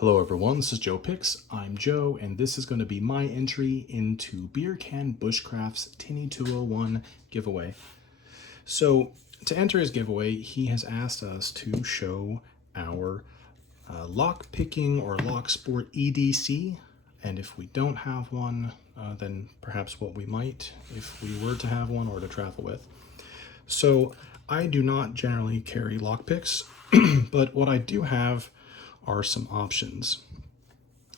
Hello everyone, this is Joe Picks. I'm Joe, and this is going to be my entry into Beer Can Bushcraft's Tinny 201 giveaway. So, to enter his giveaway, he has asked us to show our lock picking or Locksport EDC, and if we don't have one, then perhaps what we might if we were to have one or to travel with. So, I do not generally carry lock picks, but what I do have are some options.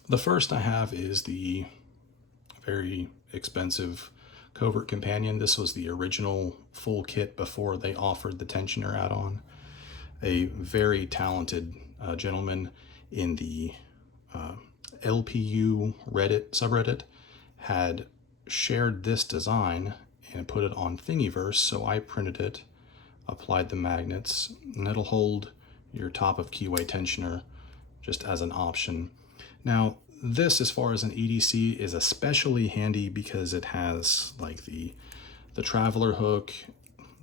The first I have is the very expensive Covert Companion. This was the original full kit before they offered the tensioner add-on. A very talented gentleman in the LPU Reddit subreddit had shared this design and put it on Thingiverse, so I printed it, applied the magnets, and it'll hold your top of keyway tensioner just as an option. Now, this, as far as an EDC, is especially handy because it has like the traveler hook,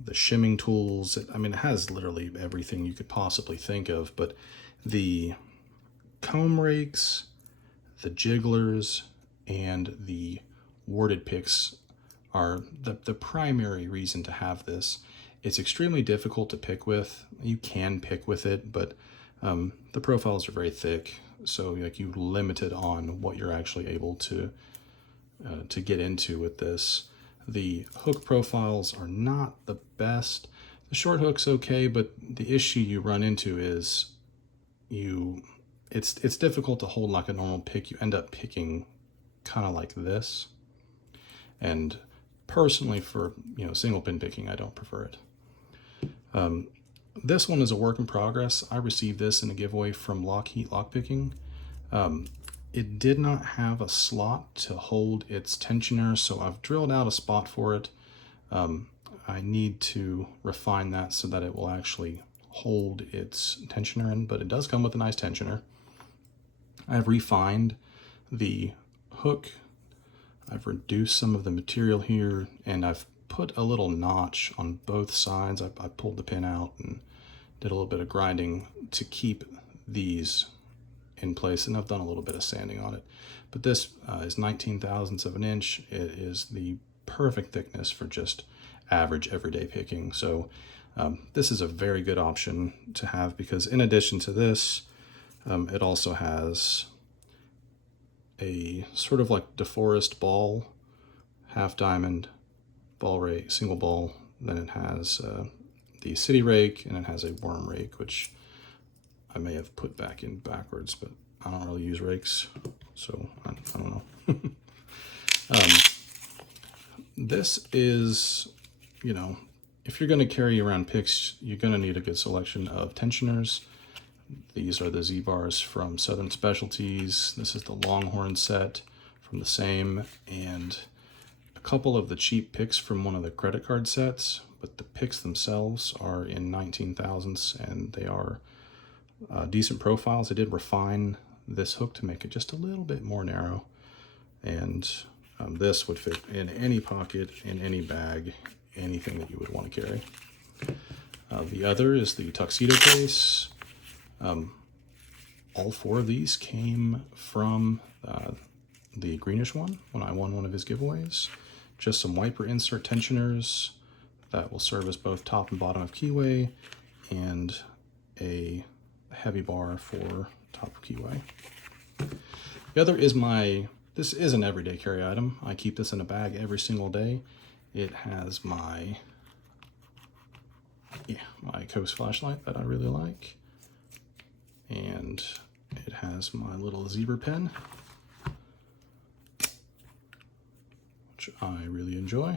the shimming tools. I mean, it has literally everything you could possibly think of, but the comb rakes, the jigglers, and the warded picks are the primary reason to have this. It's extremely difficult to pick with. You can pick with it, but the profiles are very thick, so like you're limited on what you're actually able to get into with this. The hook profiles are not the best. The short hook's okay, but the issue you run into is it's difficult to hold like a normal pick. You end up picking kind of like this, and personally, for single pin picking, I don't prefer it. This one is a work in progress. I received this in a giveaway from Lockheat Lockpicking. It did not have a slot to hold its tensioner, so I've drilled out a spot for it. I need to refine that so that it will actually hold its tensioner in, but it does come with a nice tensioner. I've refined the hook. I've reduced some of the material here, and I've put a little notch on both sides. I pulled the pin out and did a little bit of grinding to keep these in place, and I've done a little bit of sanding on it. But this is 19 thousandths of an inch. It is the perfect thickness for just average everyday picking. So this is a very good option to have, because in addition to this, it also has a sort of like DeForest ball, half diamond, ball rake, single ball. Then it has the city rake, and it has a worm rake, which I may have put back in backwards, but I don't really use rakes, so I don't know. This is, if you're going to carry around picks, you're going to need a good selection of tensioners. These are the Z-bars from Southern Specialties. This is the Longhorn set from the same, and a couple of the cheap picks from one of the credit card sets, but the picks themselves are in 19 thousandths, and they are decent profiles. I did refine this hook to make it just a little bit more narrow, and this would fit in any pocket, in any bag, anything that you would want to carry. The other is the tuxedo case. All four of these came from the greenish one when I won one of his giveaways. Just some wiper insert tensioners that will serve as both top and bottom of keyway, and a heavy bar for top of keyway. The other is this is an everyday carry item. I keep this in a bag every single day. It has my Coast flashlight that I really like, and it has my little zebra pen, which I really enjoy.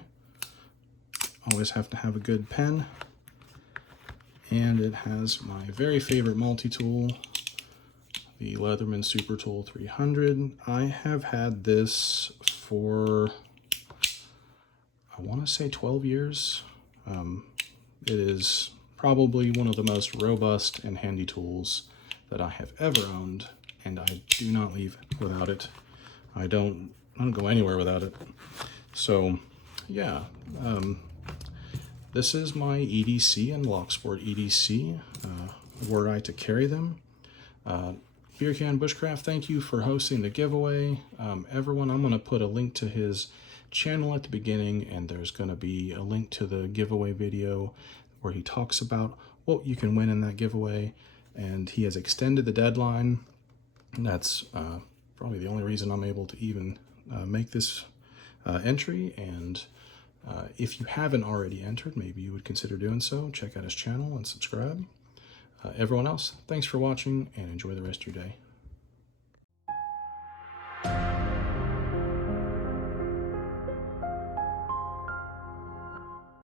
Always have to have a good pen. And it has my very favorite multi-tool, the Leatherman Super Tool 300. I have had this for, I want to say 12 years. It is probably one of the most robust and handy tools that I have ever owned, and I do not leave without it. I don't go anywhere without it. So yeah, this is my EDC and Locksport EDC. Were I to carry them, Beer Can Bushcraft, thank you for hosting the giveaway. Everyone, I'm going to put a link to his channel at the beginning, and there's going to be a link to the giveaway video where he talks about what you can win in that giveaway. And he has extended the deadline. And that's probably the only reason I'm able to even make this entry. And if you haven't already entered, maybe you would consider doing so. Check out his channel and subscribe. Everyone else, thanks for watching and enjoy the rest of your day.